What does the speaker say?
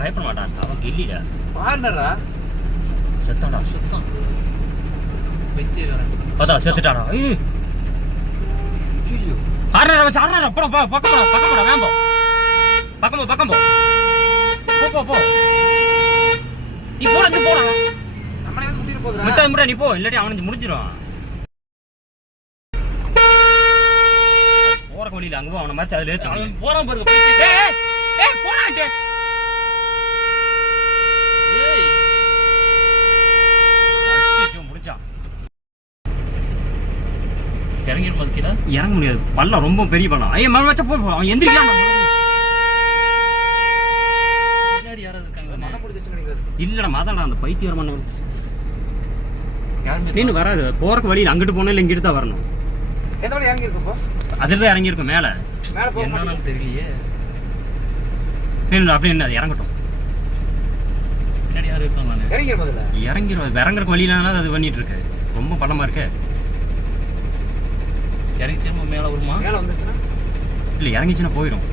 பயப்பட மாட்டான் அவன் கில்லிடா பாருடா செத்தாடா சுத்தம் வெச்சு வரேன் அதான் செத்துட்டாடா ஐயோ ஆறடா வச்சு ஆறடா போடா பக்கம் போடா வேம்போ பக்கம் போ போ நீ போடா நீ போடா நம்மளே வந்து குட்டிட்டு போகுதுடா முட்டை நீ போ இல்லாட்டி அவனுக்கு முடிஞ்சிரும் போற வழியில அங்க அவன மாதிரி அதுல ஏத்து அவன் போறான் பாருங்க ஏய் போடாடே ஏய் அச்சோ முடிச்சான் இறங்கி போதுடா இறங்க முடியாது பல்ல ரொம்ப பெரிய பல்லம் ஐய மர வச்ச போ அவன் எந்திரிக்கலாம் பின்னாடி யாராவது இருக்காங்க மனம் முடிஞ்சிச்சு நினைக்கிறது. இல்லடா மாதாடா அந்த பைத்தியம் வர யாருமே நீனு வராது போறக்கு வழியில அங்கிட்டு போனா இல்ல இங்கிட்டு தான் வரணும் எந்த வழி இறங்கி இருக்கும் இப்போ? அதுல தான் இறங்கி இருக்கும் மேல மேல போக மாட்டேங்குது. என்னன்னு தெரியலையே நீனு அப்படியே என்ன இறங்கட்டும் பின்னாடி யாரும் இருக்காங்களானே இறங்கி இருக்கும் அதுல. இறங்கிரும் இறங்குறக்கு வழியில அது பண்ணிட்டு இருக்கு ரொம்ப பள்ளமா இருக்கு இறங்கி திரும்ப மேல வருமா மேல வந்துருச்சுன்னா இல்ல இறங்கிச்சுன்னா போயிடும்